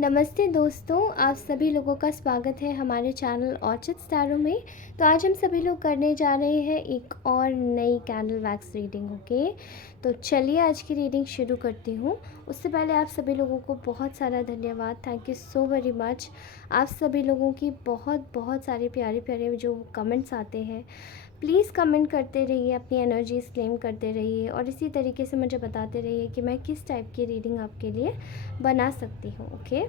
नमस्ते दोस्तों, आप सभी लोगों का स्वागत है हमारे चैनल ऑर्चिड स्टारों में। तो आज हम सभी लोग करने जा रहे हैं एक और नई कैंडल वैक्स रीडिंग। ओके, तो चलिए आज की रीडिंग शुरू करती हूँ। उससे पहले आप सभी लोगों को बहुत सारा धन्यवाद, thank you so very much. आप सभी लोगों की बहुत बहुत सारे प्यारे प्यारे जो कमेंट्स आते हैं, प्लीज़ कमेंट करते रहिए, अपनी एनर्जीज क्लेम करते रहिए और इसी तरीके से मुझे बताते रहिए कि मैं किस टाइप की रीडिंग आपके लिए बना सकती हूँ। ओके,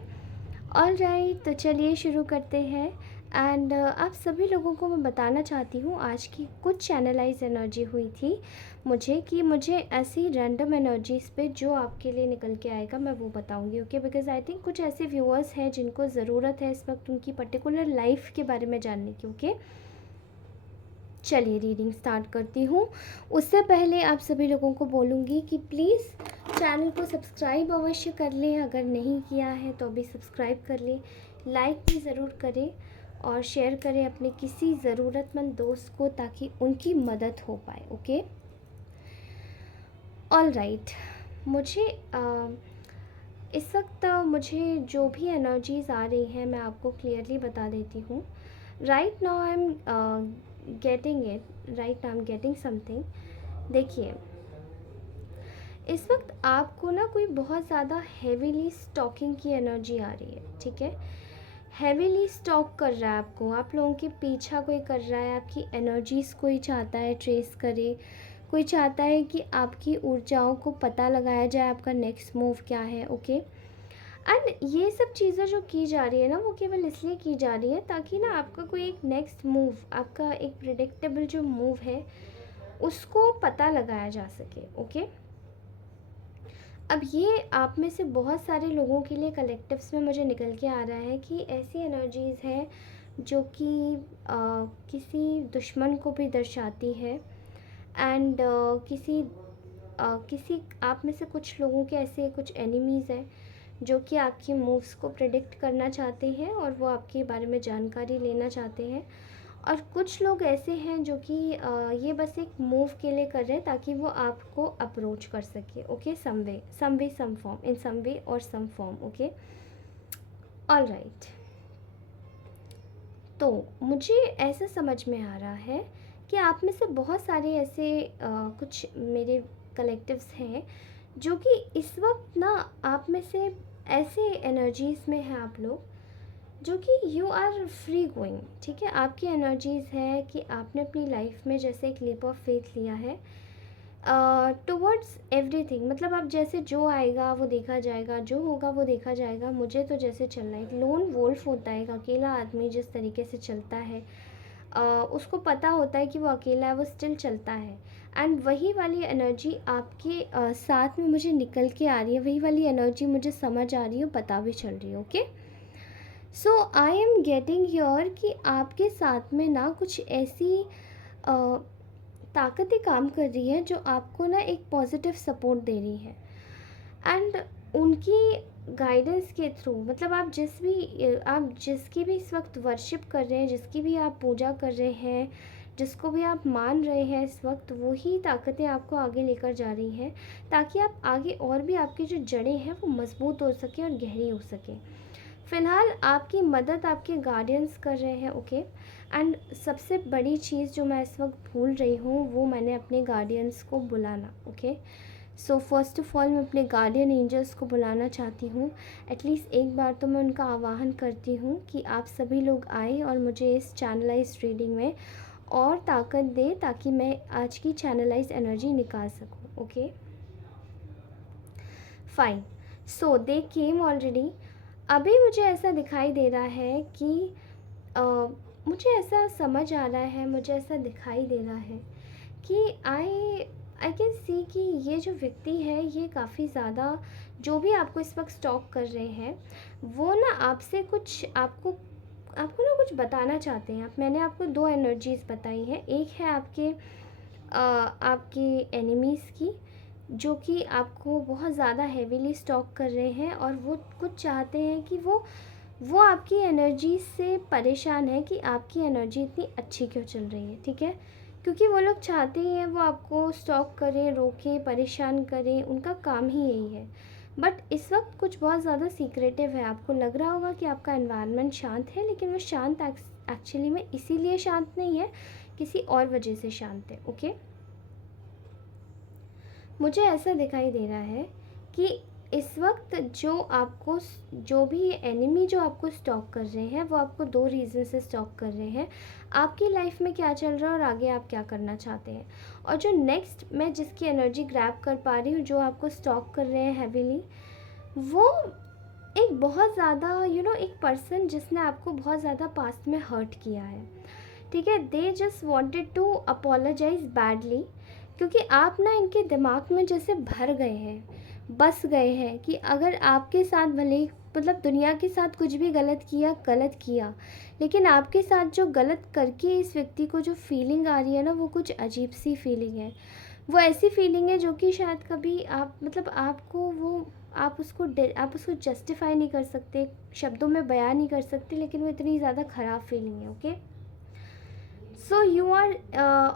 ऑल राइट, तो चलिए शुरू करते हैं। एंड आप सभी लोगों को मैं बताना चाहती हूँ, आज की कुछ चैनलाइज एनर्जी हुई थी मुझे कि मुझे ऐसी रैंडम एनर्जीज़ पे जो आपके लिए निकल के आएगा मैं वो बताऊँगी। ओके, बिकॉज़ आई थिंक कुछ ऐसे व्यूअर्स हैं जिनको ज़रूरत है इस वक्त उनकी पर्टिकुलर लाइफ के बारे में जानने की। ओके, चलिए रीडिंग स्टार्ट करती हूँ। उससे पहले आप सभी लोगों को बोलूँगी कि प्लीज़ चैनल को सब्सक्राइब अवश्य कर लें, अगर नहीं किया है तो अभी सब्सक्राइब कर लें, लाइक भी ज़रूर करें और शेयर करें अपने किसी ज़रूरतमंद दोस्त को ताकि उनकी मदद हो पाए। ओके, ऑल राइट, मुझे इस वक्त मुझे जो भी एनर्जीज़ आ रही हैं मैं आपको क्लियरली बता देती हूँ। Right now I am getting it, right now I am getting something. देखिए, इस वक्त आपको ना कोई बहुत ज़्यादा हेवीली स्टॉकिंग की एनर्जी आ रही है। ठीक है, हेवीली स्टॉक कर रहा है आपको, आप लोगों के पीछा कोई कर रहा है, आपकी एनर्जीज़ कोई चाहता है ट्रेस करे, कोई चाहता है कि आपकी ऊर्जाओं को पता लगाया जाए आपका नेक्स्ट मूव क्या है। ओके, एंड ये सब चीज़ें जो की जा रही है ना वो केवल इसलिए की जा रही है ताकि ना आपका कोई एक नेक्स्ट मूव, आपका एक प्रिडिक्टेबल जो मूव है उसको पता लगाया जा सके। ओके, अब ये आप में से बहुत सारे लोगों के लिए कलेक्टिव्स में मुझे निकल के आ रहा है कि ऐसी एनर्जीज़ हैं जो कि किसी दुश्मन को भी दर्शाती है। एंड किसी आप में से कुछ लोगों के ऐसे कुछ एनिमीज़ हैं जो कि आपकी मूव्स को प्रेडिक्ट करना चाहते हैं और वो आपके बारे में जानकारी लेना चाहते हैं। और कुछ लोग ऐसे हैं जो कि ये बस एक मूव के लिए कर रहे हैं ताकि वो आपको अप्रोच कर सके। ओके, सम वे सम फॉर्म, इन सम वे और some form. Okay, all right, तो मुझे ऐसा समझ में आ रहा है कि आप में से बहुत सारे ऐसे कुछ मेरे कलेक्टिव्स हैं जो कि इस वक्त ना आप में से ऐसे एनर्जीज़ में हैं आप लोग जो कि यू आर फ्री गोइंग। ठीक है, आपकी एनर्जीज़ है कि आपने अपनी लाइफ में जैसे एक लीप ऑफ फेथ लिया है टुवर्ड्स एवरीथिंग। मतलब आप जैसे जो आएगा वो देखा जाएगा, जो होगा वो देखा जाएगा, मुझे तो जैसे चलना है। एक लोन वोल्फ होता है, एक अकेला आदमी जिस तरीके से चलता है उसको पता होता है कि वो अकेला है, वो स्टिल चलता है। एंड वही वाली एनर्जी आपके साथ में मुझे निकल के आ रही है, वही वाली एनर्जी मुझे समझ आ रही है, पता भी चल रही है। Okay, so I am getting your कि आपके साथ में ना कुछ ऐसी ताकतें काम कर रही हैं जो आपको ना एक पॉजिटिव सपोर्ट दे रही हैं। एंड उनकी गाइडेंस के थ्रू, मतलब आप जिसकी भी इस वक्त वर्शिप कर रहे हैं, जिसकी भी आप पूजा कर रहे हैं, जिसको भी आप मान रहे हैं इस वक्त, वही ताकतें आपको आगे लेकर जा रही हैं ताकि आप आगे और भी आपकी जो जड़ें हैं वो मजबूत हो सके और गहरी हो सके। फ़िलहाल आपकी मदद आपके गार्डियंस कर रहे हैं। ओके, एंड सबसे बड़ी चीज़ जो मैं इस वक्त भूल रही हूँ वो मैंने अपने गार्डियंस को बुलाना। Okay, so first of all मैं अपने गार्डियन एंजल्स को बुलाना चाहती हूँ। एटलीस्ट एक बार तो मैं उनका आवाहन करती हूँ कि आप सभी लोग आए और मुझे इस चैनलाइज रीडिंग में और ताकत दे ताकि मैं आज की चैनलाइज एनर्जी निकाल सकूँ। ओके, फाइन, सो दे केम ऑलरेडी। अभी मुझे ऐसा दिखाई दे रहा है कि अ, मुझे ऐसा समझ आ रहा है, मुझे ऐसा दिखाई दे रहा है कि आई कैन सी कि ये जो व्यक्ति है ये काफ़ी ज़्यादा जो भी आपको इस वक्त स्टॉक कर रहे हैं वो ना आपसे कुछ आपको आपको ना कुछ बताना चाहते हैं। आप मैंने आपको दो एनर्जीज़ बताई हैं, एक है आपके एनिमीज़ की जो कि आपको बहुत ज़्यादा हेवीली स्टॉक कर रहे हैं और वो कुछ चाहते हैं कि वो आपकी एनर्जी से परेशान है कि आपकी एनर्जी इतनी अच्छी क्यों चल रही है। ठीक है, क्योंकि वो लोग चाहते ही हैं वो आपको स्टॉक करें, रोकें, परेशान करें, उनका काम ही यही है। बट इस वक्त कुछ बहुत ज़्यादा सीक्रेटिव है। आपको लग रहा होगा कि आपका एनवायरनमेंट शांत है, लेकिन वो शांत एक्चुअली में इसीलिए शांत नहीं है, किसी और वजह से शांत है। ओके, मुझे ऐसा दिखाई दे रहा है कि इस वक्त जो भी एनिमी जो आपको स्टॉक कर रहे हैं, वो आपको दो रीज़न से स्टॉक कर रहे हैं। आपकी लाइफ में क्या चल रहा है और आगे आप क्या करना चाहते हैं। और जो नेक्स्ट मैं जिसकी एनर्जी ग्रैब कर पा रही हूँ, जो आपको स्टॉक कर रहे हैं हैवीली, वो एक बहुत ज़्यादा एक पर्सन जिसने आपको बहुत ज़्यादा पास्ट में हर्ट किया है। ठीक है, they just wanted to apologise badly, क्योंकि आप ना इनके दिमाग में जैसे भर गए हैं, बस गए हैं कि अगर आपके साथ भले ही दुनिया के साथ कुछ भी गलत किया, लेकिन आपके साथ जो गलत करके इस व्यक्ति को जो फीलिंग आ रही है ना, वो कुछ अजीब सी फीलिंग है। वो ऐसी फीलिंग है जो कि शायद कभी आप आपको वो आप उसको जस्टिफाई नहीं कर सकते, शब्दों में बयान नहीं कर सकते, लेकिन वो इतनी ज़्यादा ख़राब फीलिंग है। Okay, so you are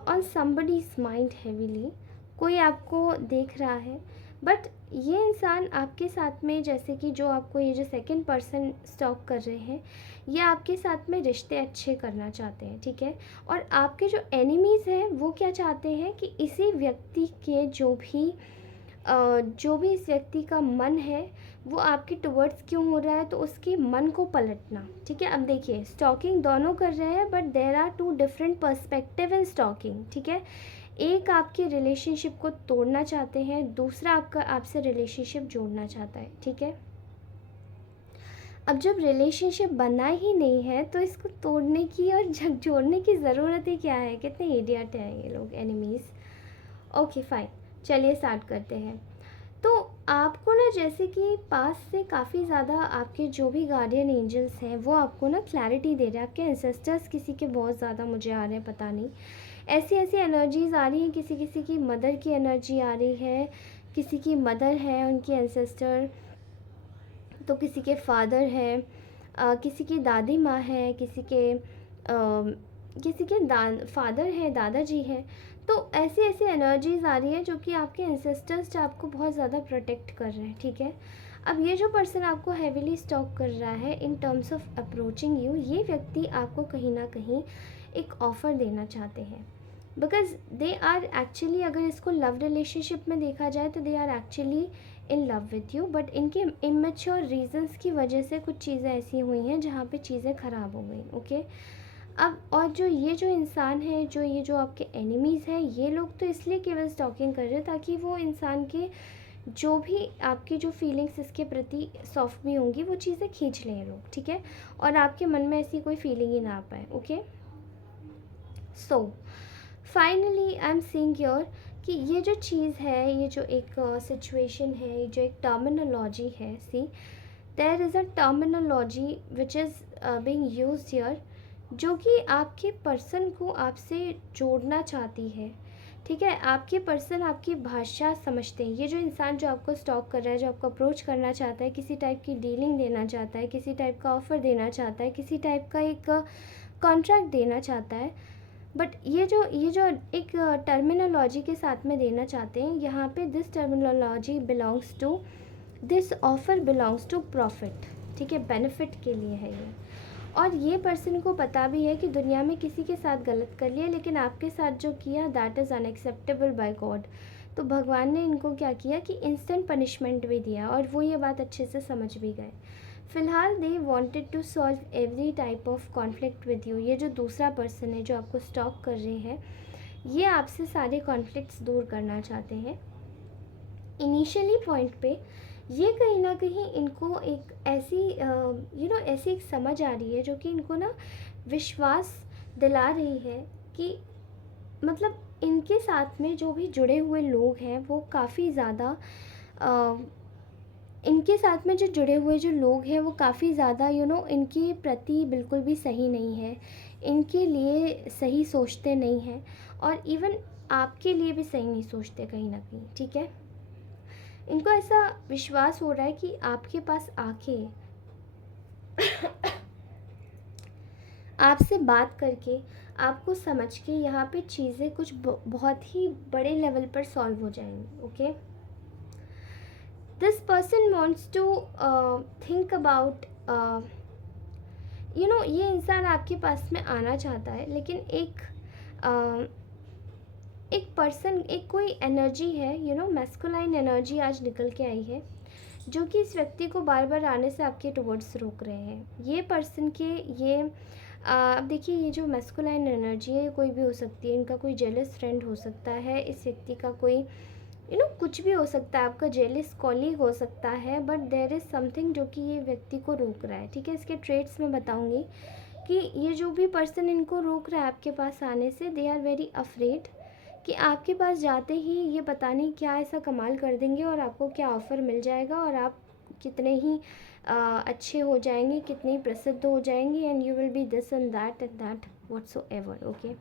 on somebody's mind heavily. कोई आपको देख रहा है, बट ये इंसान आपके साथ में, जैसे कि जो आपको ये जो सेकंड पर्सन स्टॉक कर रहे हैं, ये आपके साथ में रिश्ते अच्छे करना चाहते हैं। ठीक है, और आपके जो एनिमीज़ हैं वो क्या चाहते हैं कि इसी व्यक्ति के जो भी इस व्यक्ति का मन है वो आपके टुवर्ड्स क्यों हो रहा है, तो उसके मन को पलटना। ठीक है, अब देखिए, स्टॉकिंग दोनों कर रहे हैं, but there are two different perspective in stalking. ठीक है, एक आपके रिलेशनशिप को तोड़ना चाहते हैं, दूसरा आपसे रिलेशनशिप जोड़ना चाहता है। ठीक है, अब जब रिलेशनशिप बना ही नहीं है तो इसको तोड़ने की और जोड़ने की ज़रूरत ही क्या है। कितने इडियट हैं ये लोग, एनिमीज़। ओके फाइन, चलिए स्टार्ट करते हैं। तो आपको ना, जैसे कि पास से काफ़ी ज़्यादा आपके जो भी गार्डियन एंजल्स हैं वो आपको ना क्लैरिटी दे रहे हैं। आपके एंसेस्टर्स किसी के बहुत ज़्यादा मुझे आ रहे हैं, पता नहीं, ऐसी ऐसी एनर्जीज़ आ रही हैं। किसी किसी की मदर की एनर्जी आ रही है, किसी की मदर है उनकी एंसेस्टर, तो किसी के फादर है, किसी की दादी माँ है, किसी के फादर है, दादाजी है। तो ऐसी ऐसी एनर्जीज़ आ रही है जो कि आपके एंसेस्टर्स आपको बहुत ज़्यादा प्रोटेक्ट कर रहे हैं। ठीक है, अब ये जो पर्सन आपको हैवीली स्टॉक कर रहा है in terms of approaching you, ये व्यक्ति आपको कहीं ना कहीं एक ऑफ़र देना चाहते हैं। बिकॉज दे आर एक्चुअली, अगर इसको लव रिलेशनशिप में देखा जाए तो they are actually in love with you, but इनके इमेच्योर रीजंस की वजह से कुछ चीज़ें ऐसी हुई हैं जहाँ पे चीज़ें ख़राब हो गई। ओके, अब और जो इंसान है, जो आपके एनिमीज़ हैं, ये लोग तो इसलिए केवल स्टॉकिंग कर रहे हैं ताकि वो इंसान के जो भी आपकी जो फीलिंग्स इसके प्रति सॉफ्ट भी होंगी, वो चीज़ें खींच लें ये लोग। ठीक है, और आपके मन में ऐसी कोई फीलिंग ही ना आ पाए। Okay, so finally I am seeing your कि ये जो चीज़ है, ये जो एक सिचुएशन है, ये जो एक टर्मिनोलॉजी है, see there is a terminology which is being used here, जो कि आपके पर्सन को आपसे जोड़ना चाहती है। ठीक है, आपके पर्सन आपकी भाषा समझते हैं। ये जो इंसान जो आपको स्टॉक कर रहा है, जो आपको अप्रोच करना चाहता है, किसी टाइप की डीलिंग देना चाहता है, किसी टाइप का ऑफ़र देना चाहता है, किसी टाइप का एक कॉन्ट्रैक्ट देना चाहता है, बट ये जो एक टर्मिनोलॉजी के साथ में देना चाहते हैं, यहाँ पे this terminology belongs to, this offer belongs to profit. ठीक है, बेनिफिट के लिए है ये। और ये पर्सन को पता भी है कि दुनिया में किसी के साथ गलत कर लिया, लेकिन आपके साथ जो किया that is unacceptable by god. तो भगवान ने इनको क्या किया कि इंस्टेंट पनिशमेंट भी दिया, और वो ये बात अच्छे से समझ भी गए। फ़िलहाल they wanted to solve every type of conflict with you. ये जो दूसरा पर्सन है जो आपको स्टॉक कर रहे हैं, ये आपसे सारे कॉन्फ्लिक्ट्स दूर करना चाहते हैं। इनिशियली पॉइंट पे ये कहीं ना कहीं इनको एक ऐसी ऐसी एक समझ आ रही है जो कि इनको ना विश्वास दिला रही है कि इनके साथ में जो भी जुड़े हुए लोग हैं वो काफ़ी ज़्यादा इनके साथ में जो जुड़े हुए जो लोग हैं वो काफ़ी ज़्यादा इनके प्रति बिल्कुल भी सही नहीं है, इनके लिए सही सोचते नहीं हैं, और इवन आपके लिए भी सही नहीं सोचते कहीं ना कहीं। ठीक है, इनको ऐसा विश्वास हो रहा है कि आपके पास आके आपसे बात करके, आपको समझ के यहाँ पे चीज़ें कुछ बहुत ही बड़े लेवल पर सॉल्व हो जाएंगी। Okay, this person wants to think about, ये इंसान आपके पास में आना चाहता है, लेकिन uh, एक पर्सन, एक कोई एनर्जी है, मैस्कुलाइन एनर्जी आज निकल के आई है, जो कि इस व्यक्ति को बार बार आने से आपके टुवर्ड्स रोक रहे हैं। ये पर्सन के ये अब देखिए, ये जो मैस्कुलाइन एनर्जी है, कोई भी हो सकती है। इनका कोई जेलस फ्रेंड हो सकता है, इस व्यक्ति का कोई कुछ भी हो सकता है, आपका जेलस कॉलीग हो सकता है, बट देयर इज़ समथिंग जो कि ये व्यक्ति को रोक रहा है। ठीक है, इसके ट्रेड्स मैं बताऊंगी कि ये जो भी पर्सन इनको रोक रहा है आपके पास आने से, दे आर वेरी अफ्रेड कि आपके पास जाते ही ये पता नहीं क्या ऐसा कमाल कर देंगे और आपको क्या ऑफ़र मिल जाएगा और आप कितने ही अच्छे हो जाएंगे, कितने ही प्रसिद्ध हो जाएंगे, and you will be this and that whatsoever. Okay,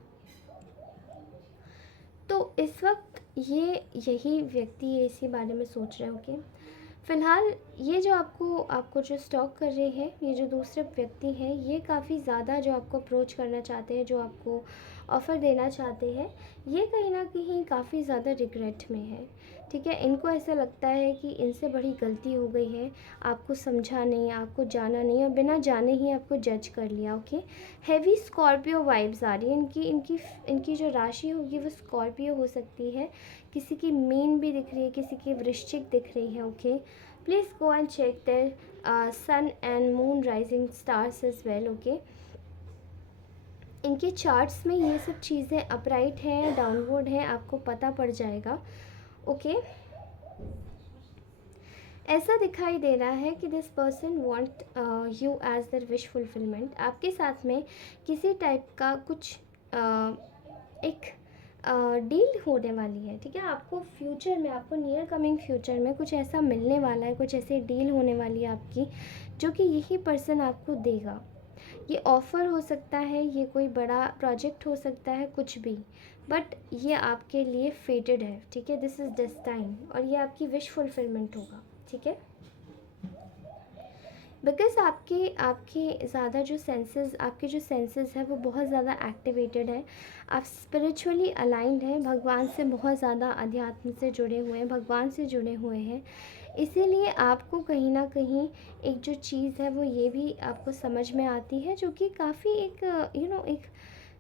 तो इस वक्त यही व्यक्ति ये इसी बारे में सोच रहे हैं। ओके, फ़िलहाल ये जो आपको जो स्टॉक कर रहे हैं, ये जो दूसरे व्यक्ति हैं, ये काफ़ी ज़्यादा जो आपको अप्रोच करना चाहते हैं, जो आपको ऑफ़र देना चाहते हैं, ये कहीं ना कहीं काफ़ी ज़्यादा रिग्रेट में है। ठीक है, इनको ऐसा लगता है कि इनसे बड़ी गलती हो गई है, आपको समझा नहीं, आपको जाना नहीं और बिना जाने ही आपको जज कर लिया। ओके, हैवी स्कॉर्पियो वाइब्स आ रही है। इनकी जो राशि होगी वो स्कॉर्पियो हो सकती है। किसी की मीन भी दिख रही है, किसी की वृश्चिक दिख रही है। Okay, please go and check their sun and moon rising stars as well. Okay, इनके चार्ट्स में ये सब चीज़ें अपराइट हैं या डाउनवर्ड हैं, आपको पता पड़ जाएगा। ओके, ऐसा दिखाई दे रहा है कि this person want you as their wish fulfilment. आपके साथ में किसी टाइप का कुछ एक डील होने वाली है। ठीक है, आपको फ्यूचर में, आपको नियर कमिंग फ्यूचर में कुछ ऐसा मिलने वाला है, कुछ ऐसी डील होने वाली है आपकी, जो कि यही पर्सन आपको देगा। ये ऑफ़र हो सकता है, ये कोई बड़ा प्रोजेक्ट हो सकता है, कुछ भी, बट ये आपके लिए फेटेड है। ठीक है, दिस इज़ डेस्टाइन, और ये आपकी विश फुलफिलमेंट होगा। ठीक है, बिकॉज आपके ज़्यादा जो सेंसेस, आपके जो सेंसेस है वो बहुत ज़्यादा एक्टिवेटेड है। आप स्पिरिचुअली अलाइंड हैं, भगवान से बहुत ज़्यादा, अध्यात्म से जुड़े हुए हैं, भगवान से जुड़े हुए हैं। इसीलिए आपको कहीं ना कहीं एक जो चीज़ है वो ये भी आपको समझ में आती है, जो कि काफ़ी एक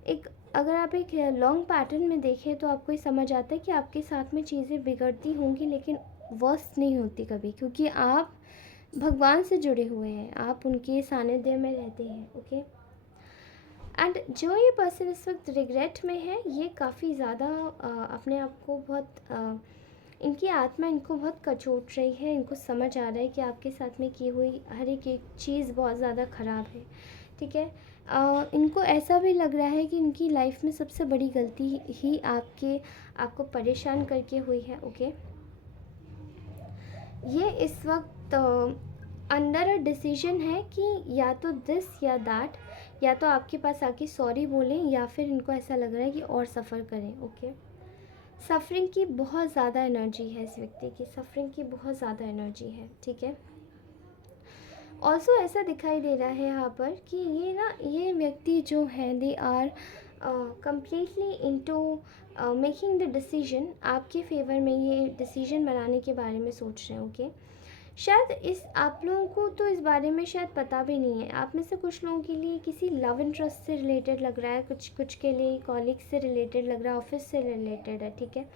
एक अगर आप एक लॉन्ग पैटर्न में देखें तो आपको ये समझ आता है कि आपके साथ में चीज़ें बिगड़ती होंगी, लेकिन वर्स्ट नहीं होती कभी, क्योंकि आप भगवान से जुड़े हुए हैं, आप उनके सानिध्य में रहते हैं। ओके, एंड जो ये पर्सन इस वक्त रिग्रेट में है, ये काफ़ी ज़्यादा अपने आप को बहुत इनकी आत्मा इनको बहुत कचोट रही है। इनको समझ आ रहा है कि आपके साथ में की हुई हर एक चीज़ बहुत ज़्यादा ख़राब है। ठीक है, इनको ऐसा भी लग रहा है कि इनकी लाइफ में सबसे बड़ी गलती ही आपको परेशान करके हुई है। ओके, ये इस वक्त अंडर अ डिसीजन है कि या तो दिस या दैट, या तो आपके पास आके सॉरी बोलें, या फिर इनको ऐसा लग रहा है कि और सफ़र करें। ओके, सफरिंग की बहुत ज़्यादा एनर्जी है इस व्यक्ति की, सफरिंग की बहुत ज़्यादा एनर्जी है। ठीक है, ऑल्सो ऐसा दिखाई दे रहा है यहाँ पर कि ये व्यक्ति जो हैं, they are completely into making the decision, आपके फेवर में ये डिसीजन बनाने के बारे में सोच रहे हैं। ओके, शायद आप लोगों को तो इस बारे में शायद पता भी नहीं है। आप में से कुछ लोगों के लिए किसी लव इंटरेस्ट से रिलेटेड लग रहा है, कुछ के लिए कॉलीग से रिलेटेड लग रहा है, ऑफिस से रिलेटेड है। ठीक है,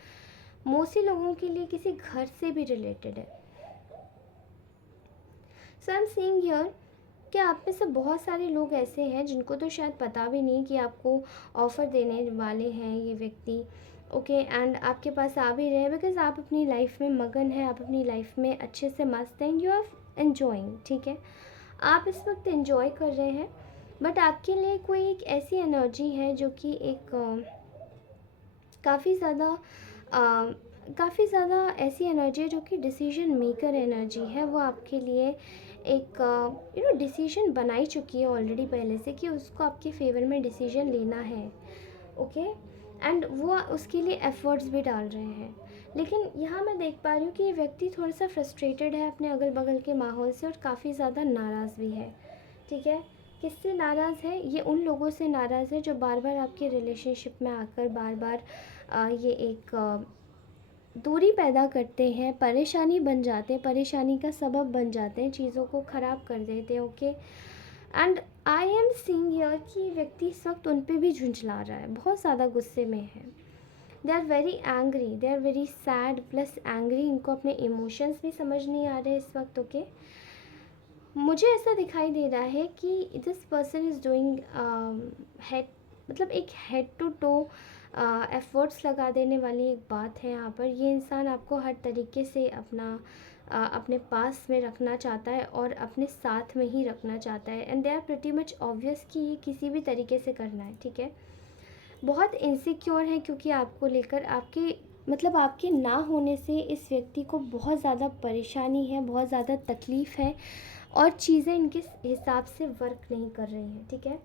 मोस्टली लोगों के लिए किसी घर से भी रिलेटेड है। सो आई एम सीइंग हियर कि आप में से बहुत सारे लोग ऐसे हैं जिनको तो शायद पता भी नहीं कि आपको ऑफ़र देने वाले हैं ये व्यक्ति। ओके, एंड आपके पास आ भी रहे हैं, बिकॉज आप अपनी लाइफ में मगन हैं, आप अपनी लाइफ में अच्छे से मस्त हैं, यू आर एन्जॉइंग। ठीक है, आप इस वक्त एन्जॉय कर रहे हैं, बट आपके लिए कोई एक ऐसी एनर्जी है जो कि एक काफ़ी ज़्यादा ऐसी एनर्जी है जो कि डिसीजन मेकर एनर्जी है। वो आपके लिए एक डिसीजन बनाई चुकी है ऑलरेडी पहले से कि उसको आपके फेवर में डिसीजन लेना है। ओके, एंड वो उसके लिए एफ़र्ट्स भी डाल रहे हैं। लेकिन यहाँ मैं देख पा रही हूँ कि ये व्यक्ति थोड़ा सा फ्रस्ट्रेटेड है अपने अगल बगल के माहौल से, और काफ़ी ज़्यादा नाराज़ भी है। ठीक है, किससे नाराज़ है? ये उन लोगों से नाराज़ है जो बार बार आपके रिलेशनशिप में आकर बार बार ये एक दूरी पैदा करते हैं, परेशानी बन जाते हैं, परेशानी का सबब बन जाते हैं, चीज़ों को ख़राब कर देते हैं, okay. And I am seeing here कि व्यक्ति इस वक्त उन पे भी झुंझला रहा है, बहुत ज़्यादा गुस्से में है। They are very angry, they are very sad plus angry, इनको अपने इमोशंस भी समझ नहीं आ रहे इस वक्त, ओके। मुझे ऐसा दिखाई दे रहा है कि this person is doing head, मतलब एक हेड टू टो एफर्ट्स लगा देने वाली एक बात है यहाँ पर। ये इंसान आपको हर तरीके से अपने पास में रखना चाहता है और अपने साथ में ही रखना चाहता है, and they are pretty much obvious कि ये किसी भी तरीके से करना है, ठीक है। बहुत इनसिक्योर है क्योंकि आपको लेकर, आपके मतलब आपके ना होने से इस व्यक्ति को बहुत ज़्यादा परेशानी है, बहुत ज़्यादा तकलीफ़ है, और चीज़ें इनके हिसाब से वर्क नहीं कर रही हैं, ठीक है।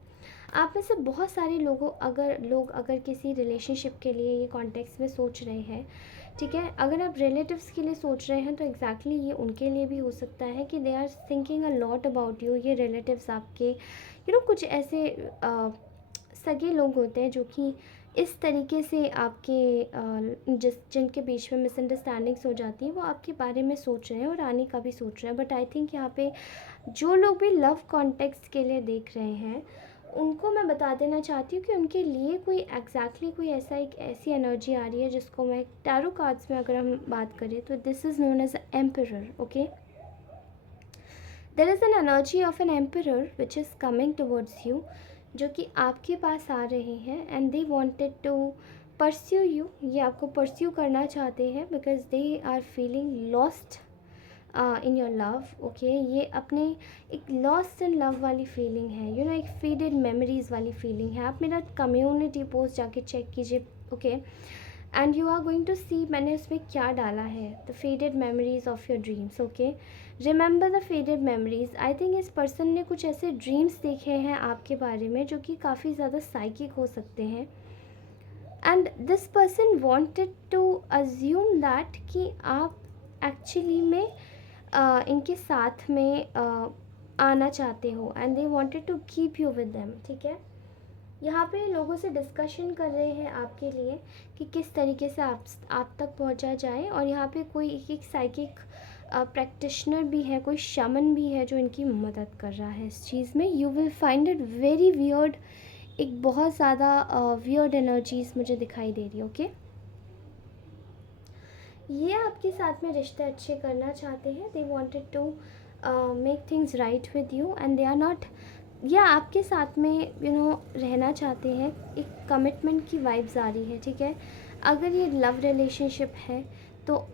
आप में से बहुत सारे लोग अगर किसी रिलेशनशिप के लिए ये कॉन्टेक्स्ट में सोच रहे हैं, ठीक है, अगर आप रिलेटिव्स के लिए सोच रहे हैं तो एग्जैक्टली ये उनके लिए भी हो सकता है कि they are thinking a lot about you. ये रिलेटिव्स आपके कुछ ऐसे सगे लोग होते हैं जो कि इस तरीके से आपके जिनके बीच में मिसअंडरस्टैंडिंग्स हो जाती हैं, वो आपके बारे में सोच रहे हैं और आने का भी सोच रहे हैं। बट आई थिंक यहाँ पे जो लोग भी लव कॉन्टेक्स्ट के लिए देख रहे हैं, उनको मैं बता देना चाहती हूँ कि उनके लिए कोई कोई ऐसी एनर्जी आ रही है जिसको मैं टैरो कार्ड्स में अगर हम बात करें तो this is known as emperor, okay. There is an energy of an emperor which is coming towards you, जो कि आपके पास आ रहे हैं, and they wanted to pursue you. ये आपको परस्यू करना चाहते हैं because they are feeling lost in your love, okay. ये अपने एक लॉस्ट इन लव वाली फीलिंग है, एक फेडेड मेमोरीज वाली फीलिंग है। आप मेरा कम्युनिटी पोस्ट जाके चेक कीजिए, okay, and you are going to see मैंने उसमें क्या डाला है, the faded memories of your dreams, okay. Remember the faded memories. I think इस पर्सन ने कुछ ऐसे ड्रीम्स देखे हैं आपके बारे में जो कि काफ़ी ज़्यादा साइकिक हो सकते हैं, and this person wanted to assume that कि आप एक्चुअली में इनके साथ में आना चाहते हो, and they wanted to keep you with them, ठीक है। यहाँ पे लोगों से डिस्कशन कर रहे हैं आपके लिए कि किस तरीके से आप तक पहुँचा जाए, और यहाँ पे कोई एक साइकिक प्रैक्टिशनर भी है, कोई शमन भी है जो इनकी मदद कर रहा है इस चीज़ में। You will find it very weird, एक बहुत ज़्यादा वियर्ड एनर्जीज मुझे दिखाई दे रही है, ओके। ये आपके साथ में रिश्ते अच्छे करना चाहते हैं, they wanted to make things right with you, and they are not, या आपके साथ में रहना चाहते हैं। एक कमिटमेंट की वाइब्स आ रही है, ठीक है। अगर ये लव रिलेशनशिप है तो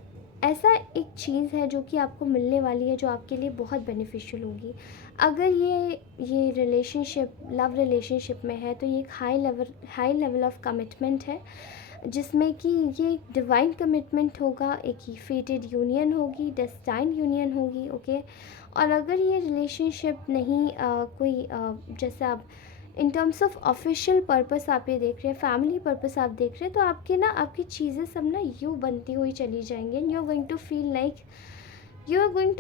ऐसा एक चीज़ है जो कि आपको मिलने वाली है, जो आपके लिए बहुत बेनिफिशियल होगी। अगर ये रिलेशनशिप लव रिलेशनशिप में है तो ये एक हाई लेवल ऑफ कमिटमेंट है, जिसमें कि ये एक डिवाइन कमिटमेंट होगा, एक ही फेटेड यूनियन होगी, डेस्टाइन यूनियन होगी, ओके। और अगर ये रिलेशनशिप नहीं जैसे आप in terms of official purpose आप ये देख रहे हैं, फैमिली पर्पस आप देख रहे हैं, तो आपकी चीज़ें सब ना यूँ बनती हुई चली जाएंगी, and you are going to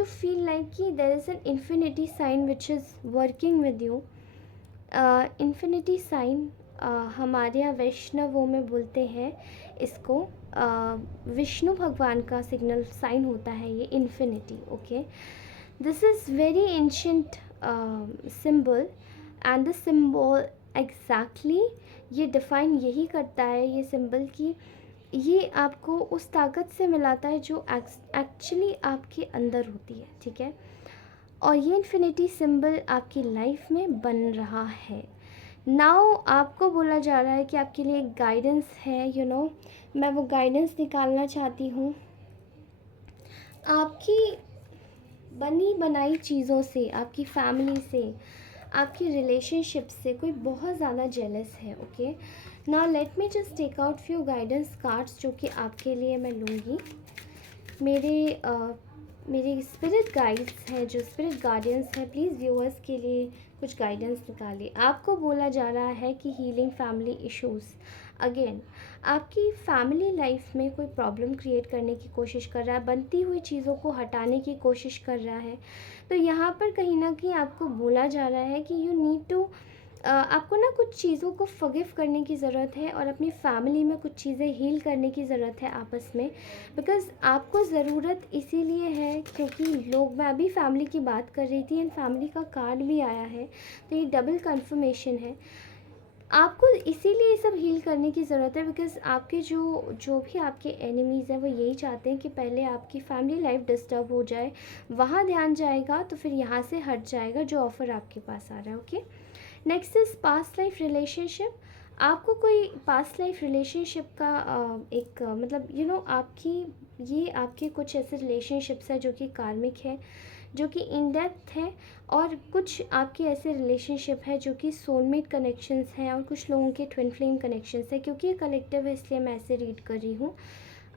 feel like कि there is an infinity sign which is working with you. Infinity sign हमारे यहाँ वैष्णवों में बोलते हैं इसको, विष्णु भगवान का सिग्नल साइन होता है ये infinity, okay. This is very ancient symbol, and the symbol exactly ये डिफ़ाइन यही करता है, ये सिंबल कि ये आपको उस ताकत से मिलाता है जो एक्चुअली आपके अंदर होती है, ठीक है। और ये इन्फिनिटी सिंबल आपकी लाइफ में बन रहा है। नाउ आपको बोला जा रहा है कि आपके लिए एक गाइडेंस है, मैं वो गाइडेंस निकालना चाहती हूँ। आपकी बनी बनाई चीज़ों से, आपकी फैमिली से, आपकी रिलेशनशिप से कोई बहुत ज़्यादा जेलस है, okay. Now let me just take out few guidance cards जो कि आपके लिए मैं लूँगी। मेरे स्पिरिट गाइड्स हैं, जो स्पिरिट गार्डियंस हैं, प्लीज़ व्यूअर्स के लिए कुछ गाइडेंस निकालिए। आपको बोला जा रहा है कि हीलिंग फैमिली इश्यूज़, अगेन आपकी फैमिली लाइफ में कोई प्रॉब्लम क्रिएट करने की कोशिश कर रहा है, बनती हुई चीज़ों को हटाने की कोशिश कर रहा है। तो यहाँ पर कहीं ना कहीं आपको बोला जा रहा है कि यू नीड टू आपको ना कुछ चीज़ों को फ़ॉरगिव करने की ज़रूरत है और अपनी फैमिली में कुछ चीज़ें हील करने की ज़रूरत है आपस में। बिकॉज़ आपको ज़रूरत इसीलिए है क्योंकि लोग, मैं अभी फैमिली की बात कर रही थी एंड फैमिली का कार्ड भी आया है, तो ये डबल कन्फर्मेशन है। आपको इसीलिए ये सब हील करने की ज़रूरत है बिकॉज़ आपके जो जो भी आपके एनिमीज़ हैं वो यही चाहते हैं कि पहले आपकी फैमिली लाइफ डिस्टर्ब हो जाए, वहाँ ध्यान जाएगा तो फिर यहाँ से हट जाएगा जो ऑफ़र आपके पास आ रहा है। Okay, next is past life relationship. आपको कोई पास्ट लाइफ रिलेशनशिप का एक मतलब आपकी, ये आपके कुछ ऐसे रिलेशनशिप्स हैं जो कि कार्मिक है, जो कि इन डेप्थ है, और कुछ आपके ऐसे रिलेशनशिप है जो कि सोलमेट कनेक्शंस हैं, और कुछ लोगों के ट्विन फ्लेम कनेक्शंस है। क्योंकि ये कलेक्टिव है इसलिए मैं ऐसे रीड कर रही हूँ।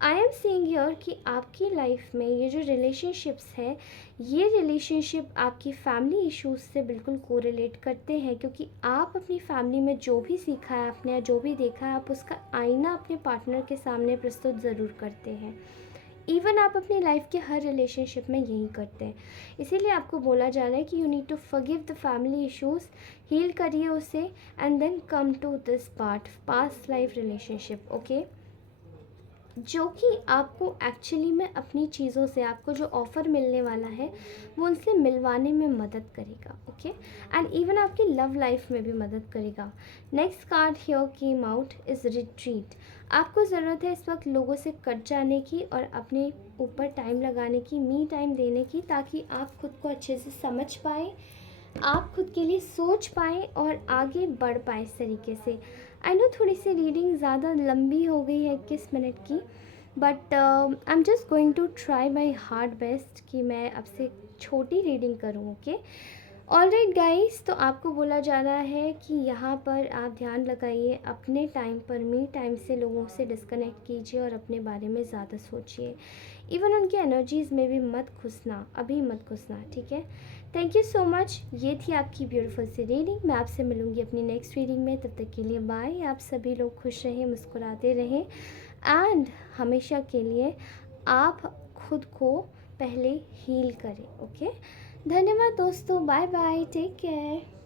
आई एम सेइंग हियर कि आपकी लाइफ में ये जो रिलेशनशिप्स हैं, ये रिलेशनशिप आपकी फैमिली इश्यूज से बिल्कुल कोरिलेट करते हैं, क्योंकि आप अपनी फैमिली में जो भी सीखा है आपने या जो भी देखा है, आप उसका आईना अपने पार्टनर के सामने प्रस्तुत ज़रूर करते हैं। इवन आप अपनी लाइफ के हर रिलेशनशिप में यही करते हैं। इसीलिए आपको बोला जा रहा है कि you need to forgive the family issues, heal करिए उसे, and then come to this part, past life relationship. Okay, जो कि आपको एक्चुअली में अपनी चीज़ों से, आपको जो ऑफ़र मिलने वाला है वो उनसे मिलवाने में मदद करेगा। ओके, एंड इवन आपकी लव लाइफ में भी मदद करेगा। Next card here came out is retreat. आपको ज़रूरत है इस वक्त लोगों से कट जाने की और अपने ऊपर टाइम लगाने की, मी टाइम देने की, ताकि आप खुद को अच्छे से समझ पाए, आप खुद के लिए सोच पाएँ और आगे बढ़ पाएँ इस तरीके से। आई नो थोड़ी सी रीडिंग ज़्यादा लंबी हो गई है, 21 मिनट की, but I am just going to try my hard best कि मैं अब से छोटी रीडिंग करूँ। ओके, ऑलराइट गाइस, तो आपको बोला जा रहा है कि यहाँ पर आप ध्यान लगाइए, अपने टाइम पर मी टाइम से लोगों से डिस्कनेक्ट कीजिए और अपने बारे में ज़्यादा सोचिए। इवन उनकी एनर्जीज़ में भी मत घुसना, अभी मत घुसना, ठीक है। थैंक यू सो मच, ये थी आपकी ब्यूटीफुल सी रीडिंग। मैं आपसे मिलूँगी अपनी नेक्स्ट रीडिंग में, तब तक के लिए बाय। आप सभी लोग खुश रहें, मुस्कुराते रहें, एंड हमेशा के लिए आप खुद को पहले हील करें। ओके, धन्यवाद दोस्तों, बाय बाय, टेक केयर।